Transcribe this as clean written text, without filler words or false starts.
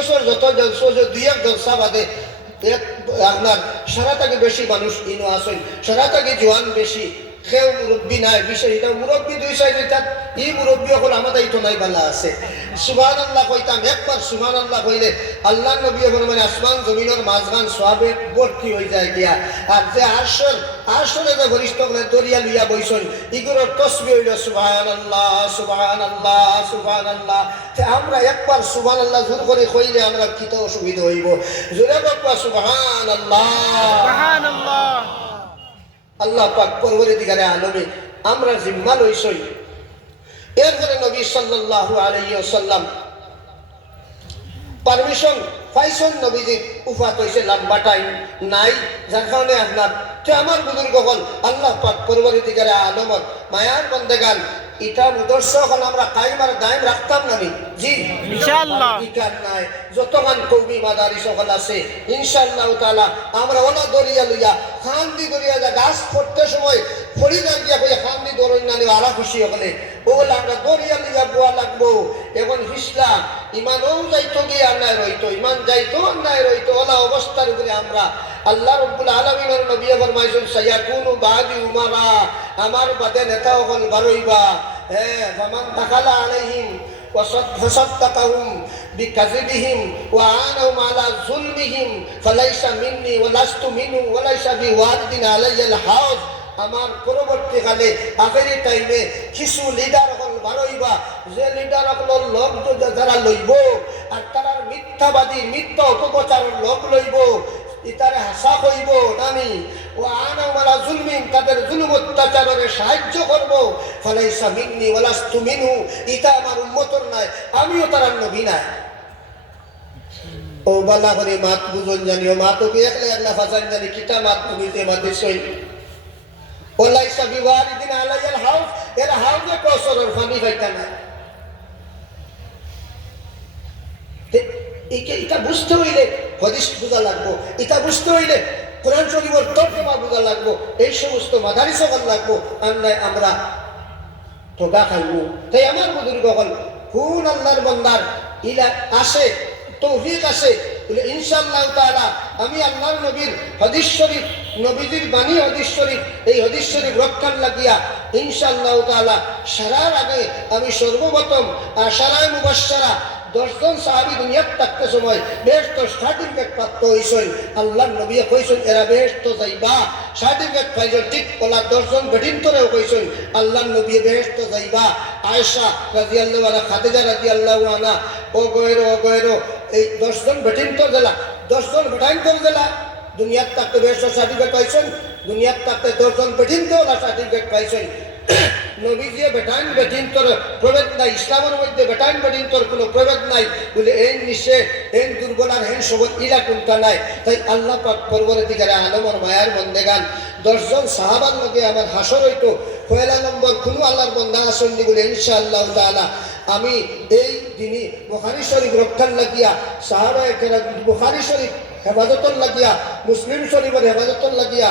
বছর যত জলসা দুই এক জলসা বাদে আপনার সারা থেকে বেশি মানুষ ইনো আসেন, সারা থেকে জোয়ান বেশি, কেউ মুরব্বী নাই বিশেষ এটা মুরব্বী দুই সাইড এটা ই মুরব্বী হল আমাদের তো নাই বালা আছে। সুবহানাল্লাহ কইতাম একবার সুবহানাল্লাহ কইলে আল্লাহ নবী মানে আসমান জমিনের মাঝখান সবে ভর্তি হয়ে যায় গিয়া। আর যে আসলে যে বরিষ্ঠ বলে দরিয়া লইয়া বইছেন ইগুলোর তসবিহ হইল সুবহানাল্লাহ সুবহানাল্লাহ সুবহানাল্লাহ। আমরা একবার সুবহানাল্লাহ জোর করে কইলে আমরা কিত অসুবিধা হইব, জোরে বলবা সুবহানাল্লাহ সুবহানাল্লাহ। আল্লাহ পাক পরবর্তীকালে আলমে আমরা জিম্মা লইছই। এরপরে নবী সাল্লাল্লাহু আলাইহি ওয়াসাল্লাম পারমিশন পাইছেন, নবীজির উফাত হইছে লম্বা টাইম নাই, যার কারণে আপনার আমার বুজুর্গ হল আল্লাহ পাক পরবর্তীকালে আলমত মায়ার বন্দেগান এটা মুদর্শ হল আমরা কায়েম আর দায়েম রাখতাম না জি ইনশাআল্লাহ। ইকার নাই যতক্ষণ কওমি মাদারিস সকল আছে ইনশাআল্লাহ তাআলা আমরা ওনা দরিয়া লইয়া খান্দি দরিয়া যা গাছ পড়তে সময় ফড়ি দাঁড়িয়ে কই খান্দি দরই না নিয়ে আরা খুশি হলে ওগুলো আমরা দরিয়া লইয়া বোয়া লাগবো। এখন হিসলা ইমানও যাইতো গিয়ে আন্নায় রইতো, ইমান যাইতো আন্নায় রইতো, ওলা অবস্থার উপরে আমরা আল্লাহ রাব্বুল আলামিনের নবী ফরমাইছেন সায়াকুনু বাদি উমারা, আমার বাদে নেতা হল বারইবা। হ্যাঁ ফামান তাকালা আলাইহিম وصدقهم بكذبهم وعانوا على ظلمهم فليس مني ولست منهم وليس بوارد علي الحوض। আমার পরবর্তীকালে আখেরি টাইমে কিছু লিডার হল বারইবা, যে লিডার হল লোক যারা লইব আর তারা মিথ্যাবাদী মিথ্যা অপপ্রচারের লোক লইব ইতারে হাসা কইব নামি ও আনা মালা জুলমিন তাদের জুলুম অত্যাচারে সাহায্য করব। ফালাইসা মিন্নি ওয়ালাস্তু মিনহু, ইতা আমার উম্মতর নাই আমিও তার নবী নাই। ও বালা করে মাত বুঝন জানিও মা তো একলা একলা ফাজান জানি কিতা মাত বুঝতে মাতে সই ওলাইসা বিওয়ারিদিন আলাইয়াল হাউস, এর হাউসে কসরের পানি পাইতা না। এটা বুঝতে হইলে হাদিস বোঝা লাগবো, এটা বুঝতে হইলে কোরআন শরীফের তর্জমা বোঝা লাগবো, এই সমস্ত মাদারিস হল লাগবো, আমরা ঠোকা খাইবো। তাই আমার বুজুর্গ হল কোন আল্লাহর বান্দার ইলা আসে তৌফিক আসে বলে ইনশাআল্লাহ তাআলা আমি আল্লাহর নবীর হাদিস শরীফ নবীজির বাণী হাদিস শরীফ এই হাদিস শরীফ রক্ষার লাগিয়া ইনশাআল্লাহ তাআলা সারার আগে আমি সর্বপ্রথম আশারায়ে মুবাশশারা 10 জন সাহাবী দুনিয়াত থাকতে সময় বেহেশত সার্টিফিকেট প্রাপ্ত হইছেন। আল্লাহর নবী কইছেন এরা বেহেশত যাইবা, সার্টিফিকেট পাইছেন ঠিক ওলা 10 জন বেটিন্তরেও কইছেন আল্লাহর নবী বেহেশত যাইবা। আয়েশা রাদিয়াল্লাহু আনহা, খাদিজা রাদিয়াল্লাহু আনহা ও গয়রো এই 10 জন বেটিন্তর জেলা 10 জন বেটাইন্তর জেলা দুনিয়াত থাকতে বেহেশত সার্টিফিকেট পাইছেন, দুনিয়াত থাকতে 10 জন বেটিন্তর সার্টিফিকেট পাইছেন। নবীজি বেটাইন বেটিন্তর প্রভেদ নাই, ইসলামের মধ্যে বেটাইন বেটিন্তর কোনো প্রভেদ নাই বলে এই নিশে এই দুর্বল আর হেন সবল ইরা কোনটা নাই। তাই আল্লাহ পাক পরবর্তীকালে আলমর মায়ার বন্দেগান 10 জন সাহাবার লগে আমার হাসর হইতো পয়লা নম্বর কোনো আল্লাহর বন্দা আসেননি বলে ইনশাআল্লাহ তাআলা আমি এই দিনই বুখারী শরীফ রক্ষার লাগিয়া সাহাবায়ে কেরাম বুখারী শরীফ হেফাজতর লাগিয়া মুসলিম শরীফের হেফাজতর লাগিয়া